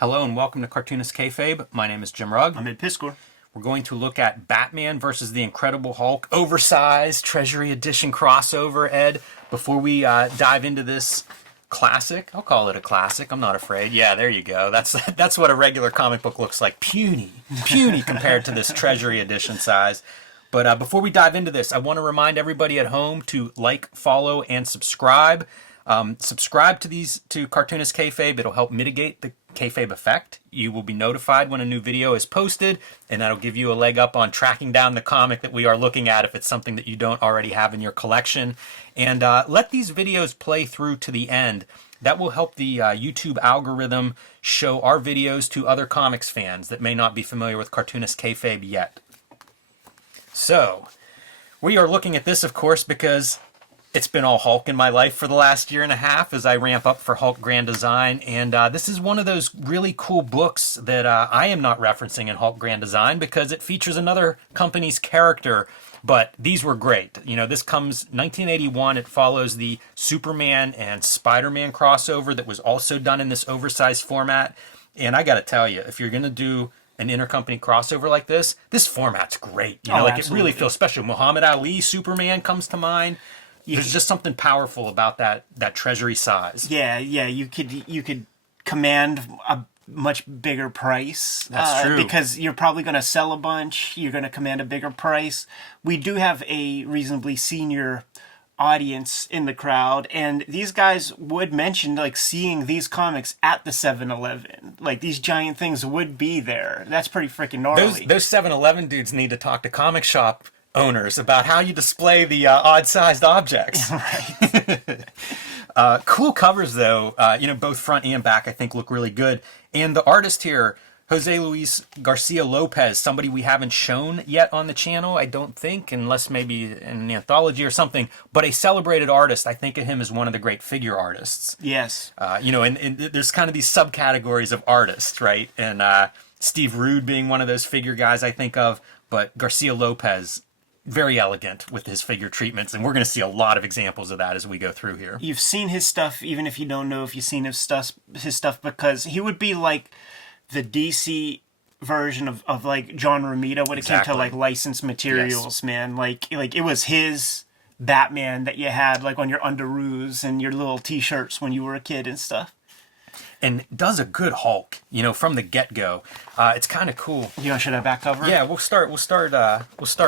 Hello and welcome to Cartoonist Kayfabe. My name is Jim Rugg. I'm Ed Piskor. We're going to look at Batman versus the Incredible Hulk, oversized Treasury Edition crossover, Ed. Before we dive into this classic, I'll call it a classic, I'm not afraid. Yeah, there you go. That's what a regular comic book looks like. Puny compared to this Treasury Edition size. But before we dive into this, I want to remind everybody at home to like, follow, and subscribe. Subscribe to Cartoonist Kayfabe. It'll help mitigate the Kayfabe effect. You will be notified when a new video is posted, and that'll give you a leg up on tracking down the comic that we are looking at if it's something that you don't already have in your collection. And let these videos play through to the end. That will help the YouTube algorithm show our videos to other comics fans that may not be familiar with Cartoonist Kayfabe yet. So, we are looking at this, of course, because it's been all Hulk in my life for the last year and a half as I ramp up for Hulk Grand Design. And this is one of those really cool books that I am not referencing in Hulk Grand Design because it features another company's character. But these were great. You know, this comes 1981. It follows the Superman and Spider-Man crossover that was also done in this oversized format. And I got to tell you, if you're going to do an intercompany crossover like this format's great. You know, like absolutely. It really feels special. Muhammad Ali, Superman comes to mind. There's just something powerful about that treasury size. Yeah, you could command a much bigger price. That's true. Because you're probably going to sell a bunch. You're going to command a bigger price. We do have a reasonably senior audience in the crowd, and these guys would mention like seeing these comics at the 7-Eleven. Like these giant things would be there. That's pretty freaking gnarly. Those 7-Eleven dudes need to talk to comic shop owners about how you display the odd-sized objects. Right. Cool covers, though. Both front and back, I think, look really good. And the artist here, Jose Luis García-López, somebody we haven't shown yet on the channel, I don't think, unless maybe in an anthology or something, but a celebrated artist. I think of him as one of the great figure artists. Yes. And there's kind of these subcategories of artists, right? And Steve Rude being one of those figure guys I think of, but García-López, very elegant with his figure treatments, and we're going to see a lot of examples of that as we go through here. You've seen his stuff, even if you don't know if you've seen his stuff, because he would be like the DC version of like John Romita when it came to like licensed materials, yes. Man. Like it was his Batman that you had like on your underoos and your little t-shirts when you were a kid and stuff. And does a good Hulk, from the get-go. It's kind of cool. You want to show that back cover? Yeah, we'll start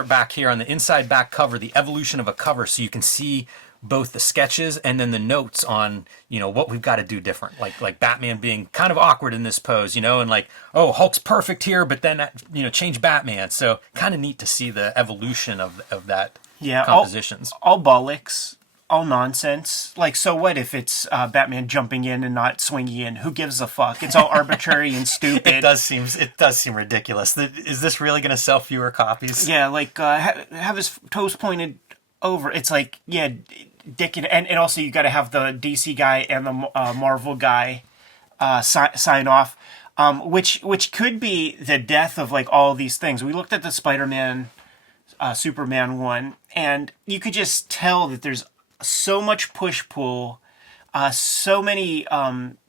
back here on the inside back cover, the evolution of a cover, so you can see both the sketches and then the notes on, what we've got to do different. Like Batman being kind of awkward in this pose, and like, oh, Hulk's perfect here, but then, change Batman. So kind of neat to see the evolution of that compositions. All bollocks. All nonsense. Like, so what if it's Batman jumping in and not swinging in? Who gives a fuck? It's all arbitrary and stupid. It does seem ridiculous. Is this really going to sell fewer copies? Yeah, like have his toes pointed over. It's like, yeah, Dick and also you got to have the DC guy and the Marvel guy sign off, which could be the death of like all these things. We looked at the Spider-Man, Superman one, and you could just tell that there's so much push-pull, so many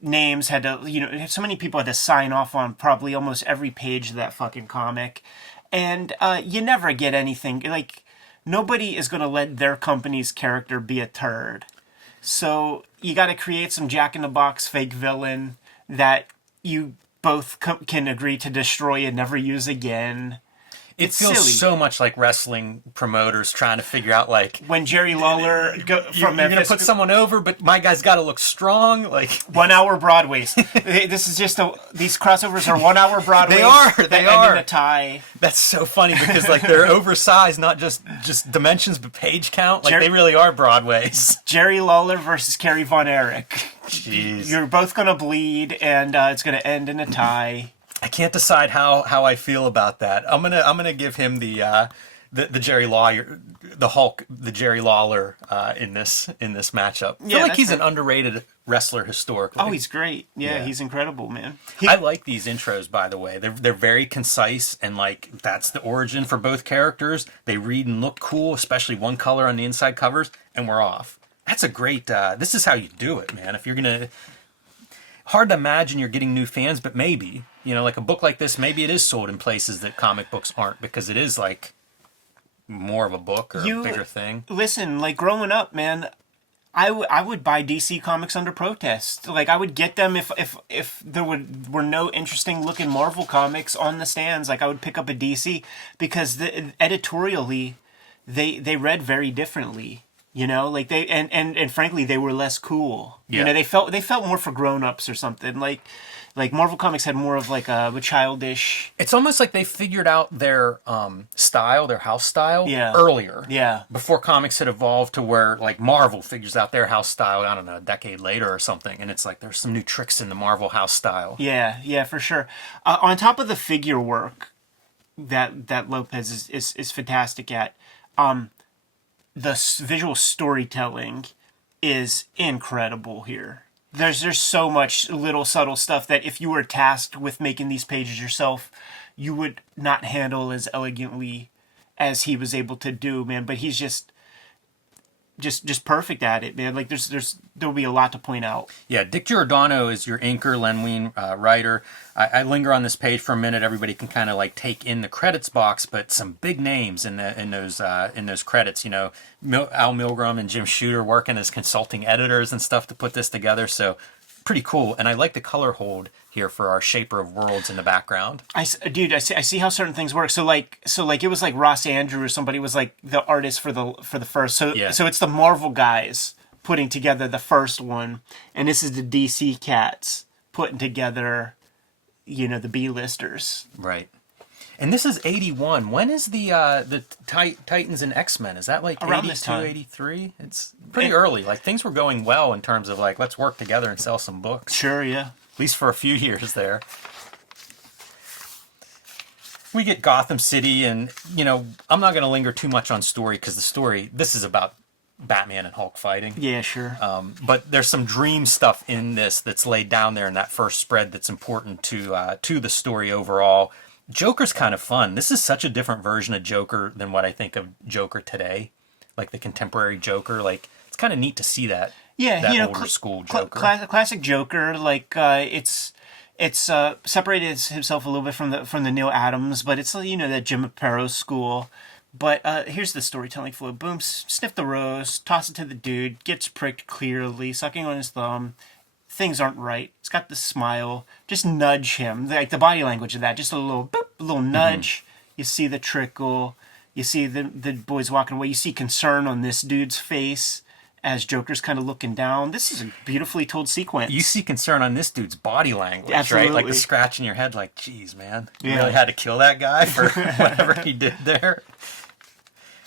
names had to, so many people had to sign off on probably almost every page of that fucking comic. And you never get anything. Like, nobody is going to let their company's character be a turd. So you got to create some jack-in-the-box fake villain that you both can agree to destroy and never use again. It feels silly. So much like wrestling promoters trying to figure out, like, when Jerry Lawler you're going to put someone over, but my guy's got to look strong. Like 1 hour Broadways. This is just these crossovers are 1 hour Broadways. They are in a tie. That's so funny because like they're oversized, not just dimensions, but page count. Like they really are Broadways. Jerry Lawler versus Kerry Von Erich. Jeez. You're both going to bleed, and it's going to end in a tie. I can't decide how I feel about that. I'm gonna give him the Jerry Lawler, the Hulk, the Jerry Lawler in this matchup. I feel like he's an underrated wrestler historically. Oh, he's great. Yeah, he's incredible, man. I like these intros, by the way. They're very concise, and like that's the origin for both characters. They read and look cool, especially one color on the inside covers, and we're off. That's a great. This is how you do it, man. If you're gonna. hard to imagine you're getting new fans, but maybe, like a book like this, maybe it is sold in places that comic books aren't, because it is like more of a book or a bigger thing. Listen, like growing up, man, I would buy DC comics under protest. Like I would get them if there were no interesting looking Marvel comics on the stands. Like I would pick up a DC because editorially, they read very differently. Like they and frankly they were less cool. Yeah. They felt more for grown-ups or something. Like Marvel Comics had more of like a childish. It's almost like they figured out their style, their house style, Yeah. earlier. Yeah. Before comics had evolved to where like Marvel figures out their house style, I don't know, a decade later or something, and it's like there's some new tricks in the Marvel house style. Yeah, for sure. On top of the figure work that Lopez is fantastic at, the visual storytelling is incredible here. There's so much little subtle stuff that if you were tasked with making these pages yourself, you would not handle as elegantly as he was able to do, man. But he's just perfect at it, man. Like there'll be a lot to point out. Yeah, Dick Giordano is your inker, Len Wein writer. I linger on this page for a minute. Everybody can kind of like take in the credits box, but some big names in those credits. Al Milgrom and Jim Shooter working as consulting editors and stuff to put this together. So pretty cool. And I like the color hold here for our Shaper of Worlds in the background. I see how certain things work. So like it was like Ross Andrew or somebody was like the artist for the first. So Yeah. So it's the Marvel guys putting together the first one, and this is the DC cats putting together, the B-listers. Right. And this is 81. When is the Titans and X-Men? Is that like Around 82, this time. 83? It's pretty early. Like things were going well in terms of like, let's work together and sell some books. Sure, yeah. At least for a few years there. We get Gotham City, and, I'm not going to linger too much on story, because this is about Batman and Hulk fighting. Yeah, sure. But there's some dream stuff in this that's laid down there in that first spread that's important to the story overall. Joker's kind of fun. This is such a different version of Joker than what I think of Joker today. Like the contemporary Joker. Like, it's kind of neat to see that. Yeah, that older school Joker. Classic Joker. Like it's separated himself a little bit from the Neil Adams, but it's that Jim Aparo school. But here's the storytelling flow. Boom, sniff the rose, toss it to the dude, gets pricked clearly, sucking on his thumb. Things aren't right. He's got the smile. Just nudge him. Like the body language of that. Just a little boop, a little nudge. Mm-hmm. You see the trickle. You see the boys walking away. You see concern on this dude's face as Joker's kind of looking down. This is a beautifully told sequence. You see concern on this dude's body language, Absolutely. right? Like the scratch in your head, like, geez, man. You really had to kill that guy for whatever he did there.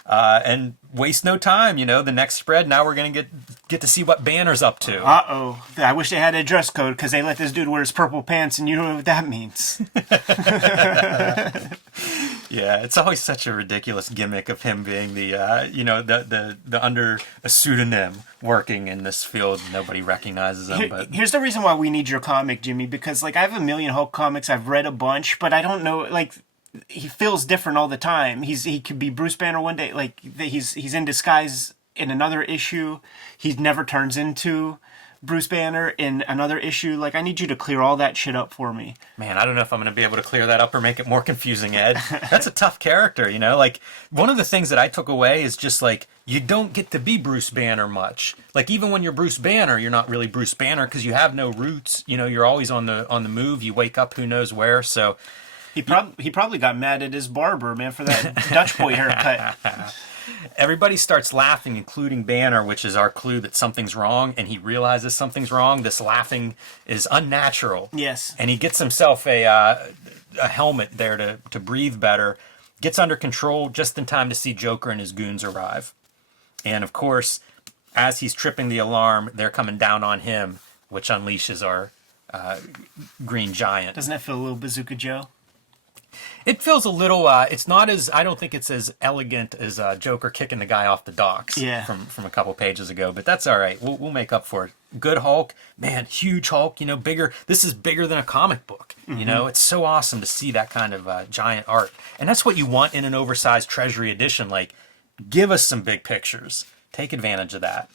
And waste no time, the next spread. Now we're going to get to see what Banner's up to. Uh-oh. I wish they had a dress code, because they let this dude wear his purple pants, and you know what that means. Yeah, it's always such a ridiculous gimmick of him being the under a pseudonym working in this field. Nobody recognizes him. But here's the reason why we need your comic, Jimmy, because like I have a million Hulk comics. I've read a bunch, but I don't know, like, he feels different all the time. He could be Bruce Banner one day, like he's in disguise in another issue. He never turns into Bruce Banner in another issue. Like, I need you to clear all that shit up for me. Man, I don't know if I'm going to be able to clear that up or make it more confusing, Ed. That's a tough character, Like, one of the things that I took away is just, like, you don't get to be Bruce Banner much. Like, even when you're Bruce Banner, you're not really Bruce Banner because you have no roots. You're always on the move. You wake up who knows where, so... He probably got mad at his barber, man, for that Dutch boy haircut. Everybody starts laughing, including Banner, which is our clue that something's wrong, and he realizes something's wrong. This laughing is unnatural. Yes. And he gets himself a helmet there to breathe better, gets under control just in time to see Joker and his goons arrive. And, of course, as he's tripping the alarm, they're coming down on him, which unleashes our Green Giant. Doesn't that feel a little Bazooka Joe? It feels a little, it's not as, I don't think it's as elegant as Joker kicking the guy off the docks from a couple pages ago, but that's all right. We'll make up for it. Good Hulk, man, huge Hulk, bigger. This is bigger than a comic book, It's so awesome to see that kind of giant art. And that's what you want in an oversized Treasury edition. Like, give us some big pictures. Take advantage of that.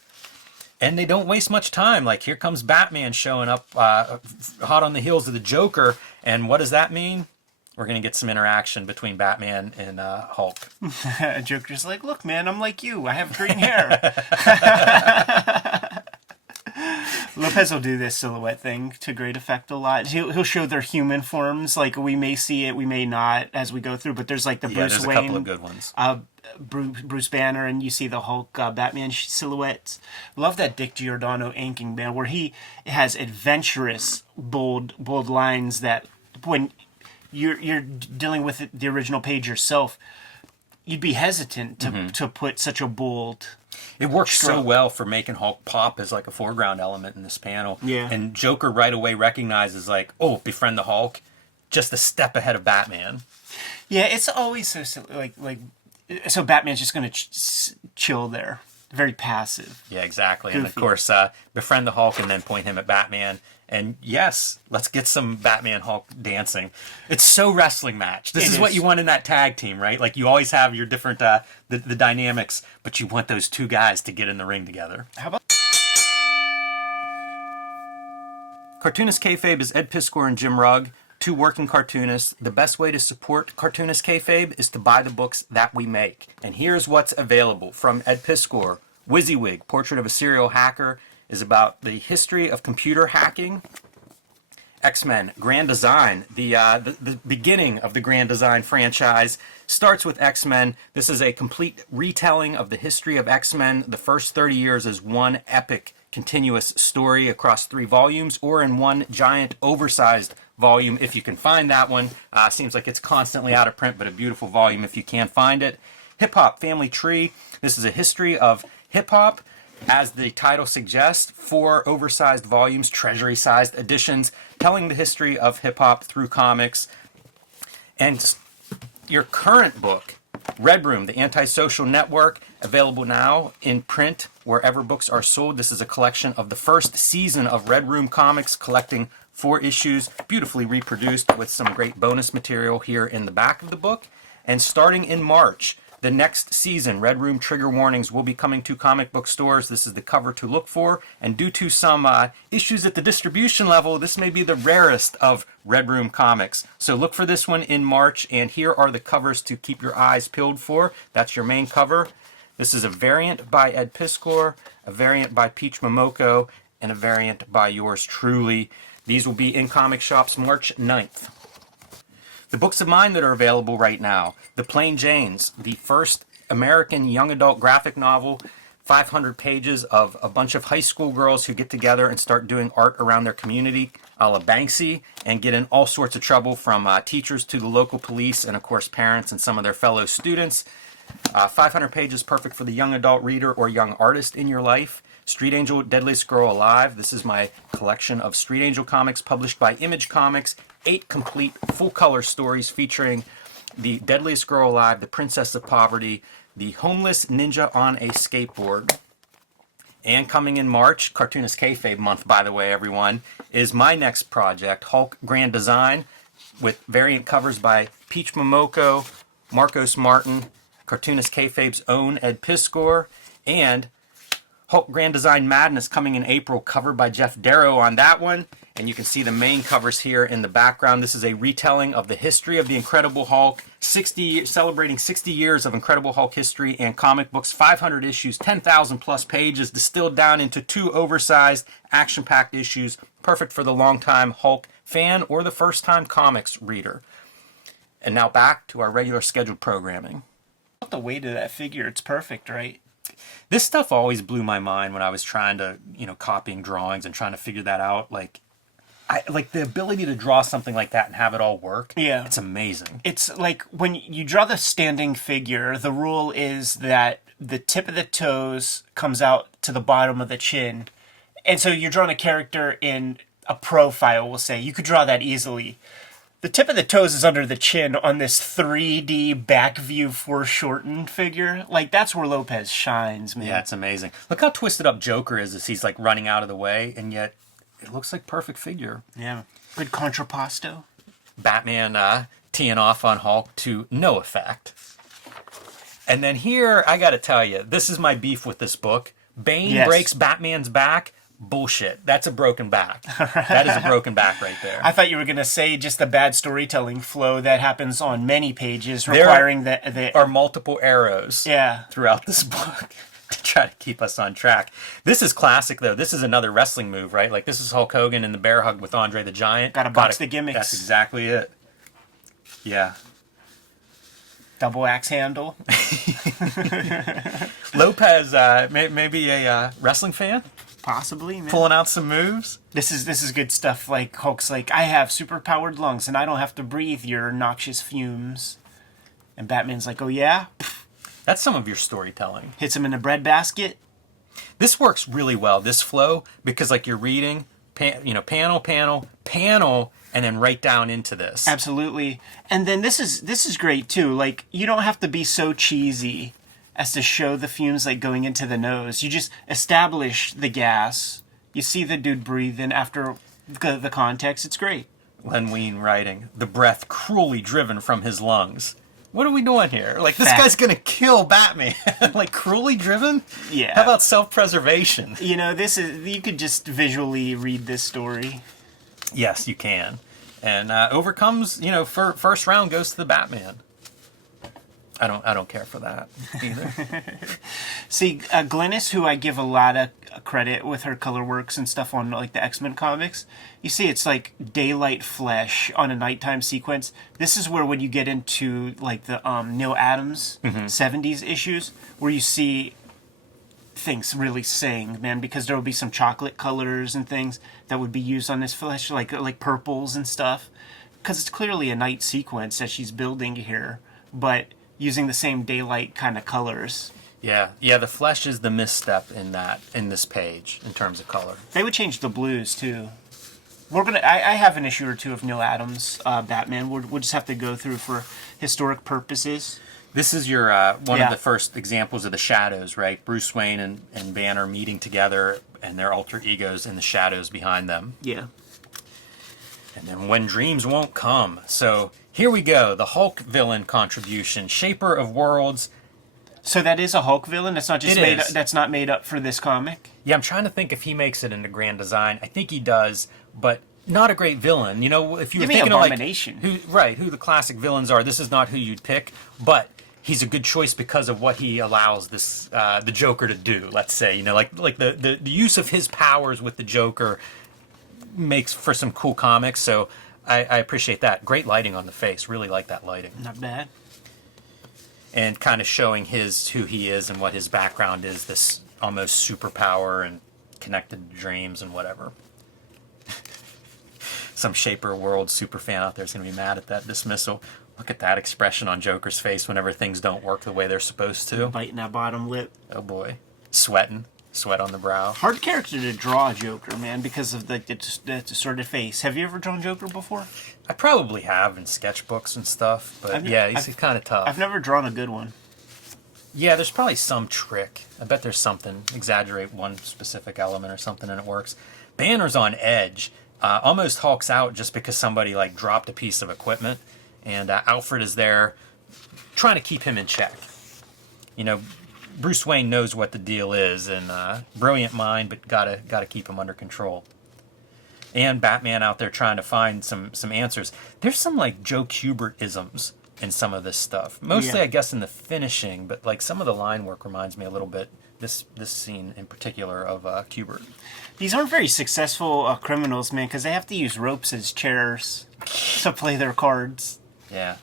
And they don't waste much time. Like, here comes Batman showing up hot on the heels of the Joker. And what does that mean? We're going to get some interaction between Batman and Hulk. Joker's like, look, man, I'm like you. I have green hair. Lopez will do this silhouette thing to great effect a lot. He'll show their human forms. Like, we may see it, we may not as we go through. But there's like the Bruce there's Wayne, a couple of good ones. Bruce Banner, and you see the Hulk Batman silhouettes. Love that Dick Giordano inking, man, where he has adventurous, bold lines that when you're dealing with the original page yourself, you'd be hesitant to put such a bold. It works so well for making Hulk pop as like a foreground element in this panel. Yeah. And Joker right away recognizes like, oh, befriend the Hulk, just a step ahead of Batman. Yeah, it's always so silly. So Batman's just going to chill there. Very passive. Yeah, exactly. Goofy. And of course, befriend the Hulk and then point him at Batman. And yes, let's get some Batman Hulk dancing. It's so wrestling match. This is what you want in that tag team, right? Like, you always have your different the dynamics, but you want those two guys to get in the ring together. How about Cartoonist Kayfabe is Ed Piskor and Jim Rugg, two working cartoonists. The best way to support Cartoonist Kayfabe is to buy the books that we make. And here's what's available from Ed Piskor. WYSIWYG, Portrait of a Serial Hacker, is about the history of computer hacking. X-Men Grand Design, the beginning of the Grand Design franchise, starts with X-Men. This is a complete retelling of the history of X-Men. The first 30 years is one epic continuous story across 3 volumes, or in one giant oversized volume if you can find that one. Seems like it's constantly out of print, but a beautiful volume if you can find it. Hip Hop Family Tree. This is a history of hip hop. As the title suggests, 4 oversized volumes, Treasury-sized editions, telling the history of hip-hop through comics. And your current book, Red Room, The Antisocial Network, available now in print wherever books are sold. This is a collection of the first season of Red Room comics, collecting 4 issues, beautifully reproduced with some great bonus material here in the back of the book. And starting in March, the next season, Red Room Trigger Warnings will be coming to comic book stores. This is the cover to look for. And due to some issues at the distribution level, this may be the rarest of Red Room comics. So look for this one in March. And here are the covers to keep your eyes peeled for. That's your main cover. This is a variant by Ed Piskor, a variant by Peach Momoko, and a variant by yours truly. These will be in comic shops March 9th. The books of mine that are available right now: The Plain Janes, the first American young adult graphic novel, 500 pages of a bunch of high school girls who get together and start doing art around their community, a la Banksy, and get in all sorts of trouble from teachers to the local police and, of course, parents and some of their fellow students. 500 pages, perfect for the young adult reader or young artist in your life. Street Angel, Deadliest Girl Alive. This is my collection of Street Angel comics published by Image Comics. 8 complete full-color stories featuring the Deadliest Girl Alive, the Princess of Poverty, the homeless ninja on a skateboard. And coming in March, Cartoonist Kayfabe month, by the way, everyone, is my next project, Hulk Grand Design, with variant covers by Peach Momoko, Marcos Martin, Cartoonist Kayfabe's own Ed Piskor, and Hulk Grand Design Madness coming in April, covered by Jeff Darrow on that one. And you can see the main covers here in the background. This is a retelling of the history of the Incredible Hulk, celebrating 60 years of Incredible Hulk history and comic books, 500 issues, 10,000 plus pages, distilled down into 2 oversized, action-packed issues, perfect for the longtime Hulk fan or the first-time comics reader. And now back to our regular scheduled programming. the weight of that figure? It's perfect, right? This stuff always blew my mind when I was trying to, copying drawings and trying to figure that out. Like the ability to draw something like that and have it all work. Yeah. It's amazing. It's like when you draw the standing figure, the rule is that the tip of the toes comes out to the bottom of the chin. And so you're drawing a character in a profile, we'll say. You could draw that easily. The tip of the toes is under the chin on this 3D back view foreshortened figure. Like, that's where Lopez shines, man. Yeah, it's amazing. Look how twisted up Joker is as he's like running out of the way, and yet it looks like perfect figure. Yeah. Good contrapposto. Batman teeing off on Hulk to no effect. And then here, I gotta tell you, this is my beef with this book. Bane Yes. breaks Batman's back. Bullshit. That's a broken back. That is a broken back right there. I thought you were going to say just the bad storytelling flow that happens on many pages, requiring the are multiple arrows yeah. throughout this book to try to keep us on track. This is classic, though. This is another wrestling move, right? Like, this is Hulk Hogan in the bear hug with Andre the Giant. Gotta box the gimmicks. That's exactly it. Yeah. Double axe handle. Lopez, maybe a wrestling fan? Possibly, man. Pulling out some moves? This is good stuff. Like Hulk's like, I have super-powered lungs and I don't have to breathe your noxious fumes. And Batman's like, oh yeah? That's some of your storytelling. Hits him in the breadbasket. This works really well, this flow, because like you're reading, panel, and then right down into this. Absolutely. And then this is great too. Like, you don't have to be so cheesy as to show the fumes like going into the nose. You just establish the gas. You see the dude breathing after the context. It's great. Len Wein writing, the breath cruelly driven from his lungs. What are we doing here? Like, this Fact. guy's gonna kill Batman. Like, cruelly driven? Yeah. How about self-preservation? You know, you could just visually read this story. Yes, you can. And overcomes, first round goes to the Batman. I don't care for that either. See, Glynis, who I give a lot of credit with her color works and stuff on like the X-Men comics, you see it's like daylight flesh on a nighttime sequence. This is where when you get into like the Neil Adams 70s issues, where you see things really sing, man, because there will be some chocolate colors and things that would be used on this flesh, like purples and stuff, because it's clearly a night sequence that she's building here, but using the same daylight kind of colors. Yeah, the flesh is the misstep in this page in terms of color. They would change the blues too. I have an issue or two of Neil Adams Batman. We'll just have to go through for historic purposes. This is your one of the first examples of the shadows, right? Bruce Wayne and Banner meeting together and their alter egos in the shadows behind them. Yeah. And then when dreams won't come. So here we go, the Hulk villain contribution, Shaper of Worlds. So that is a Hulk villain. That's not just that's not made up for this comic. Yeah, I'm trying to think if he makes it into Grand Design. I think he does, but not a great villain. If you were thinking of who the classic villains are, this is not who you'd pick, but he's a good choice because of what he allows the Joker to do. Let's say, like the use of his powers with the Joker makes for some cool comics. So I appreciate that. Great lighting on the face. Really like that lighting. Not bad. And kind of showing who he is and what his background is. This almost superpower and connected to dreams and whatever. Some Shaper World super fan out there is going to be mad at that dismissal. Look at that expression on Joker's face whenever things don't work the way they're supposed to. Biting that bottom lip. Oh boy. Sweating. Sweat on the brow. Hard character to draw Joker, man, because of the distorted face. Have you ever drawn Joker before? I probably have in sketchbooks and stuff, but he's kind of tough. I've never drawn a good one. Yeah, there's probably some trick. I bet there's something. Exaggerate one specific element or something and it works. Banner's on edge. Almost hulks out just because somebody dropped a piece of equipment. And Alfred is there trying to keep him in check. Bruce Wayne knows what the deal is, and brilliant mind, but gotta keep him under control. And Batman out there trying to find some answers. There's some Joe Kubert-isms in some of this stuff. Mostly, I guess, in the finishing, but some of the line work reminds me a little bit, this scene in particular, of Kubert. These aren't very successful criminals, man, because they have to use ropes as chairs to play their cards. Yeah.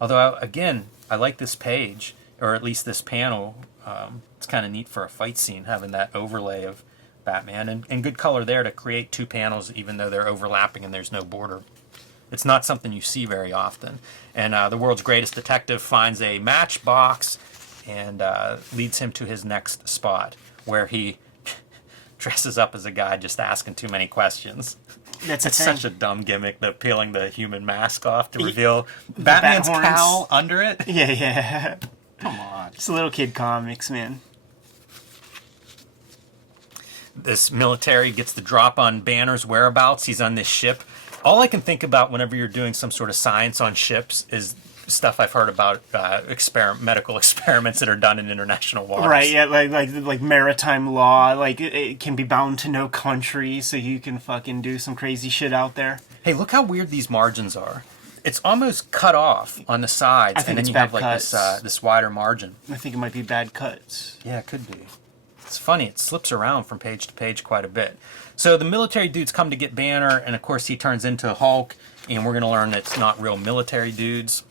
Although, again, I like this page, or at least this panel. It's kind of neat for a fight scene, having that overlay of Batman, and good color there to create two panels, even though they're overlapping and there's no border. It's not something you see very often. And the world's greatest detective finds a matchbox and leads him to his next spot, where he dresses up as a guy just asking too many questions. It's such a dumb gimmick, peeling the human mask off to reveal Batman's cowl under it. Yeah. Come on. It's little kid comics, man. This military gets the drop on Banner's whereabouts. He's on this ship. All I can think about whenever you're doing some sort of science on ships is stuff I've heard about medical experiments that are done in international waters. Right, yeah, like maritime law, like it can be bound to no country, so you can fucking do some crazy shit out there. Hey, look how weird these margins are. It's almost cut off on the sides, and then you have like this wider margin. I think it might be bad cuts. Yeah, it could be. It's funny, it slips around from page to page quite a bit. So the military dudes come to get Banner, and of course he turns into Hulk, and we're going to learn that it's not real military dudes.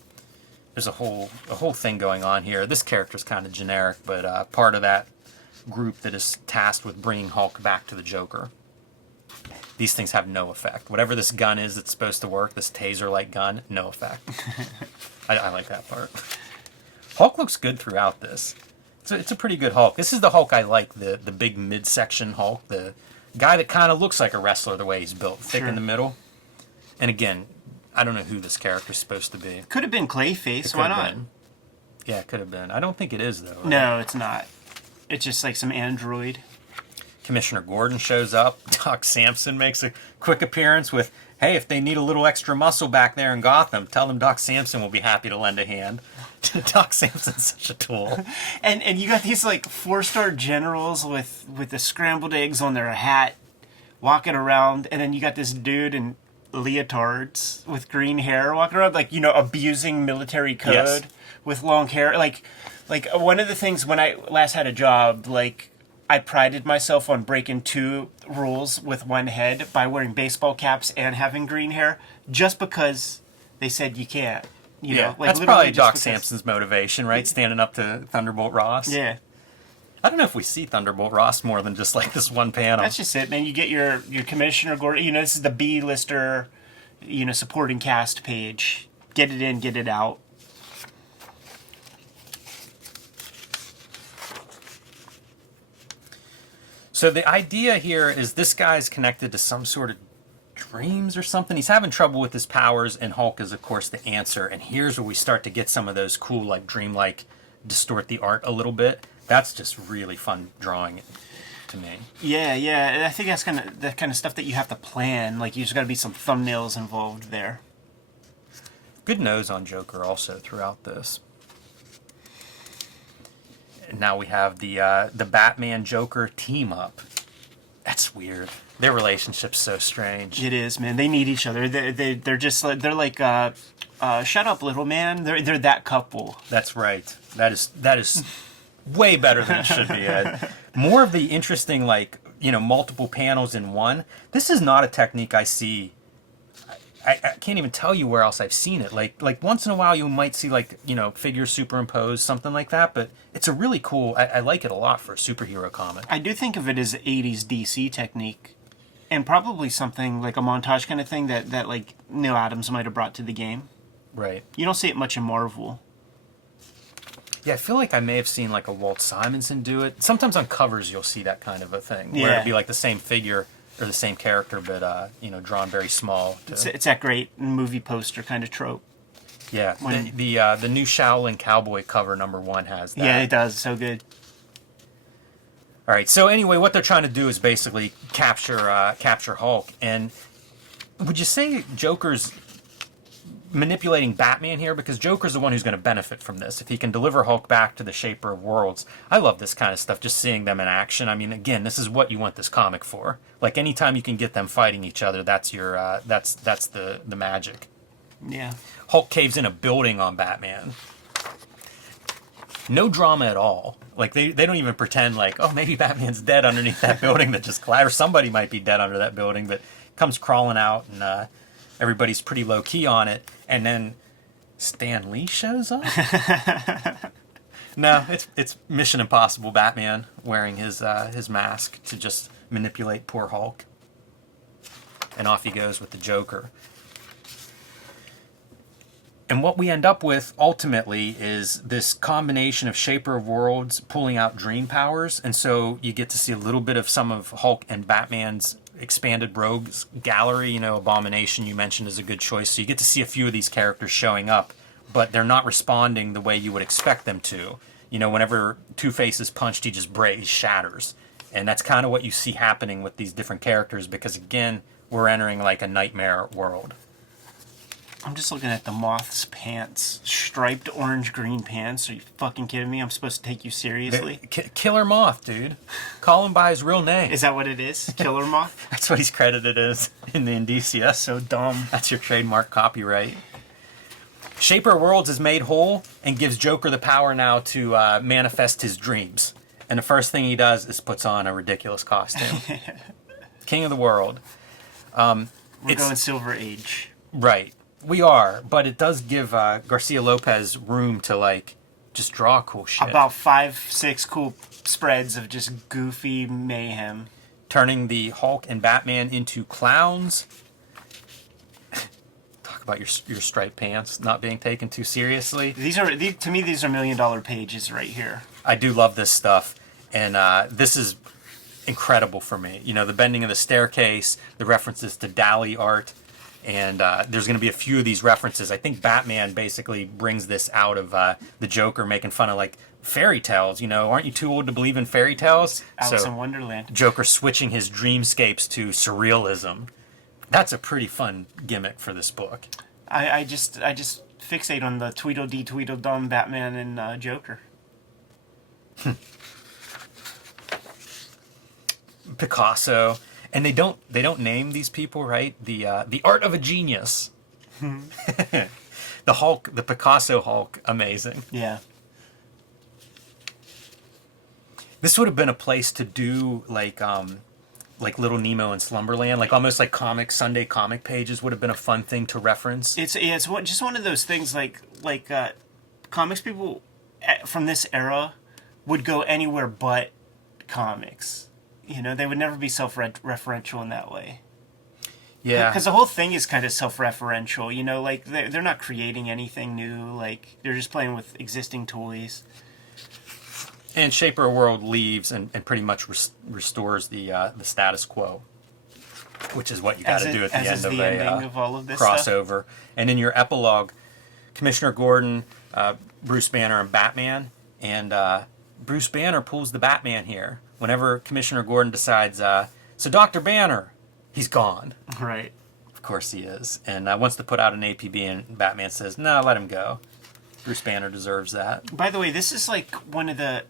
There's a whole thing going on here. This character's kind of generic, but part of that group that is tasked with bringing Hulk back to the Joker. These things have no effect. Whatever this gun is that's supposed to work, this taser-like gun, no effect. I like that part. Hulk looks good throughout this. It's a pretty good Hulk. This is the Hulk I like, the big midsection Hulk, the guy that kind of looks like a wrestler the way he's built, thick in the middle. And again, I don't know who this character's supposed to be. Could have been Clayface, why not? Yeah, it could have been. I don't think it is, though. Right? No, it's not. It's just like some android. Commissioner Gordon shows up. Doc Samson makes a quick appearance with, hey, if they need a little extra muscle back there in Gotham, tell them Doc Samson will be happy to lend a hand. Doc Samson's such a tool. And you got these like 4-star generals with the scrambled eggs on their hat walking around, and then you got this dude in leotards with green hair walking around, like, you know, abusing military code with long hair. Like one of the things when I last had a job, like, I prided myself on breaking 2 rules with one head by wearing baseball caps and having green hair, just because they said you can't. You know, like, that's probably Doc Samson's motivation, right? Standing up to Thunderbolt Ross. Yeah. I don't know if we see Thunderbolt Ross more than just like this one panel. That's just it, man. You get your Commissioner Gordon. You know, this is the B-lister, you know, supporting cast page. Get it in, get it out. So the idea here is this guy's connected to some sort of dreams or something. He's having trouble with his powers, and Hulk is, of course, the answer. And here's where we start to get some of those cool, like, dreamlike, distort the art a little bit. That's just really fun drawing to me. Yeah, yeah. And I think that's the kind of stuff that you have to plan. Like, you just got to be some thumbnails involved there. Good nose on Joker also throughout this. And now we have the Batman Joker team up. That's weird. Their relationship's so strange. It is, man. They need each other. They're just like, they're like shut up, little man. They're that couple. That's right. That is way better than it should be, Ed. More of the interesting, like, you know, multiple panels in one. This is not a technique I see. I can't even tell you where else I've seen it. Like once in a while you might see, like, you know, figures superimposed, something like that, but it's a really cool, I like it a lot for a superhero comic. I do think of it as 80s DC technique, and probably something like a montage kind of thing that like Neil Adams might have brought to the game. Right. You don't see it much in Marvel. Yeah, I feel like I may have seen like a Walt Simonson do it. Sometimes on covers you'll see that kind of a thing, where it'd be like the same figure or the same character, but you know, drawn very small. It's that great movie poster kind of trope. Yeah, the new Shaolin Cowboy cover #1 has that. Yeah, it does. So good. All right. So anyway, what they're trying to do is basically capture Hulk. And would you say Joker's manipulating Batman here? Because Joker's the one who's going to benefit from this. If he can deliver Hulk back to the Shaper of Worlds. I love this kind of stuff, just seeing them in action. I mean, again, this is what you want this comic for. Like, anytime you can get them fighting each other, that's your that's the magic. Yeah. Hulk caves in a building on Batman. No drama at all. Like, they don't even pretend like, oh, maybe Batman's dead underneath that building that just collapsed. Or somebody might be dead under that building, but comes crawling out, and everybody's pretty low-key on it. And then Stan Lee shows up? No, it's Mission Impossible Batman wearing his mask to just manipulate poor Hulk. And off he goes with the Joker. And what we end up with, ultimately, is this combination of Shaper of Worlds pulling out dream powers. And so you get to see a little bit of some of Hulk and Batman's expanded rogues gallery. You know, Abomination you mentioned is a good choice. So you get to see a few of these characters showing up, but they're not responding the way you would expect them to. You know, whenever Two-Face is punched, he just breaks, he shatters. And that's kind of what you see happening with these different characters because, again, we're entering like a nightmare world. I'm just looking at the Moth's pants. Striped orange-green pants. Are you fucking kidding me? I'm supposed to take you seriously? Killer Moth, dude. Call him by his real name. Is that what it is? Killer Moth? That's what he's credited as in the indicia. So dumb. That's your trademark copyright. Shaper Worlds is made whole and gives Joker the power now to manifest his dreams. And the first thing he does is puts on a ridiculous costume. King of the world. We're going Silver Age. Right. We are, but it does give García-López room to, like, just draw cool shit. About 5-6 cool spreads of just goofy mayhem. Turning the Hulk and Batman into clowns. Talk about your striped pants not being taken too seriously. To me, these are $1 million pages right here. I do love this stuff, and this is incredible for me. You know, the bending of the staircase, the references to Dali art. And there's going to be a few of these references. I think Batman basically brings this out of the Joker making fun of, like, fairy tales. You know, aren't you too old to believe in fairy tales? Alice in Wonderland. Joker switching his dreamscapes to surrealism. That's a pretty fun gimmick for this book. I just fixate on the Tweedledee Tweedledum Batman and Joker. Picasso. And they don't name these people, right? The art of a genius. The Hulk, the Picasso Hulk, amazing. Yeah. This would have been a place to do like Little Nemo and Slumberland, like almost like Sunday comic pages would have been a fun thing to reference. It's just one of those things like comics people from this era would go anywhere but comics. You know, they would never be self-referential in that way. Yeah. Because the whole thing is kind of self-referential, you know, like they're not creating anything new, like they're just playing with existing toys. And Shaper World leaves and pretty much restores the status quo, which is what you got to do at the end of of all of this crossover. Stuff. And in your epilogue, Commissioner Gordon, Bruce Banner, and Batman, and Bruce Banner pulls the Batman here. Whenever Commissioner Gordon decides, so Dr. Banner, he's gone. Right. Of course he is. And wants to put out an APB, and Batman says, no, let him go. Bruce Banner deserves that. By the way, this is like one of the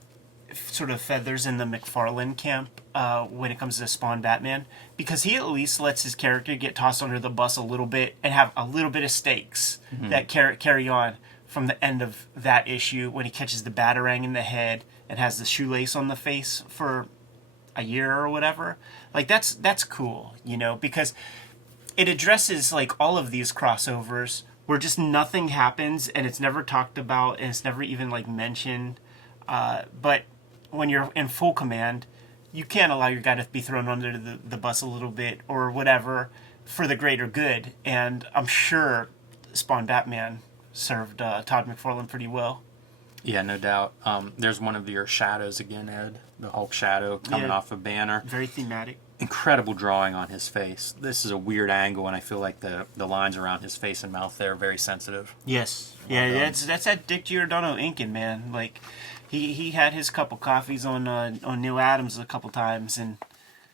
sort of feathers in the McFarlane camp when it comes to Spawn Batman, because he at least lets his character get tossed under the bus a little bit and have a little bit of stakes that carry on from the end of that issue when he catches the Batarang in the head and has the shoelace on the face for a year or whatever. Like, that's cool, you know, because it addresses, like, all of these crossovers where just nothing happens and it's never talked about and it's never even, like, mentioned. But when you're in full command, you can't allow your guy to be thrown under the bus a little bit or whatever for the greater good. And I'm sure Spawn Batman served Todd McFarlane pretty well. Yeah, no doubt. There's one of your shadows again, Ed. The Hulk shadow coming off of Banner. Very thematic. Incredible drawing on his face. This is a weird angle, and I feel like the lines around his face and mouth there are very sensitive. Yes. Yeah, that's that Dick Giordano inking, man. Like, he had his cup of coffees on Neil Adams a couple times and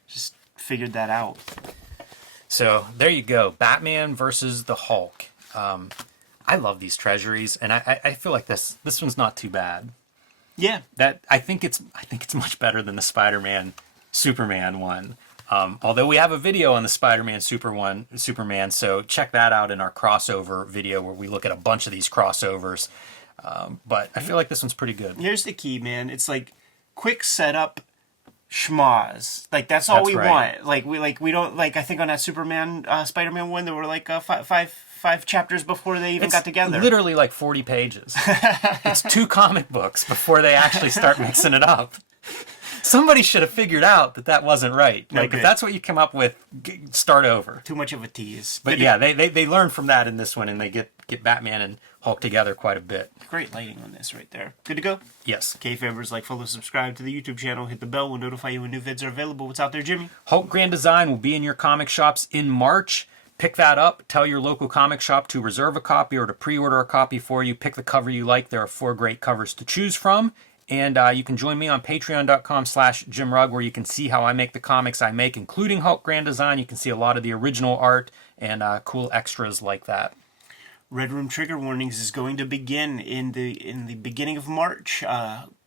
just figured that out. So there you go. Batman versus the Hulk. I love these treasuries, and I feel like this one's not too bad. Yeah. I think it's much better than the Spider-Man Superman one. Although we have a video on the Spider-Man Superman, so check that out in our crossover video where we look at a bunch of these crossovers. But I feel like this one's pretty good. Here's the key, man. It's like quick setup schmoz. Like that's all we want. Like we don't like. I think on that Superman Spider-Man one, there were like five chapters before they even got together. Literally like 40 pages. It's 2 comic books before they actually start mixing it up. Somebody should have figured out that wasn't right. Like, if that's what you come up with, start over. Too much of a tease. But yeah, they learn from that in this one, and they get Batman and Hulk together quite a bit. Great lighting on this right there. Good to go? Yes. Kayfabers, like, follow, subscribe to the YouTube channel, hit the bell, we'll notify you when new vids are available. What's out there, Jimmy? Hulk Grand Design will be in your comic shops in March. Pick that up. Tell your local comic shop to reserve a copy or to pre-order a copy for you. Pick the cover you like. There are 4 great covers to choose from. And you can join me on patreon.com/JimRugg, where you can see how I make the comics I make, including Hulk Grand Design. You can see a lot of the original art and cool extras like that. Red Room Trigger Warnings is going to begin in the beginning of March,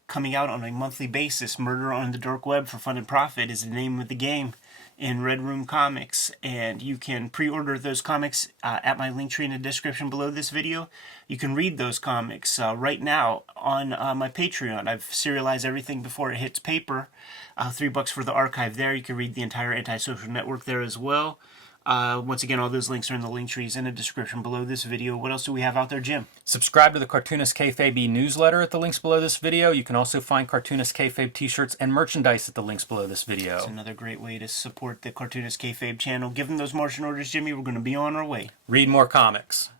coming out on a monthly basis. Murder on the Dark Web for Fun and Profit is the name of the game in Red Room Comics, and you can pre-order those comics at my link tree in the description below this video. You can read those comics right now on my Patreon. I've serialized everything before it hits paper. $3 for the archive there. You can read the entire Antisocial Network there as well. Once again, all those links are in the link trees in the description below this video. What else do we have out there, Jim? Subscribe to the Cartoonist Kayfabe newsletter at the links below this video. You can also find Cartoonist Kayfabe t-shirts and merchandise at the links below this video. It's another great way to support the Cartoonist Kayfabe channel. Give them those marching orders, Jimmy. We're going to be on our way. Read more comics.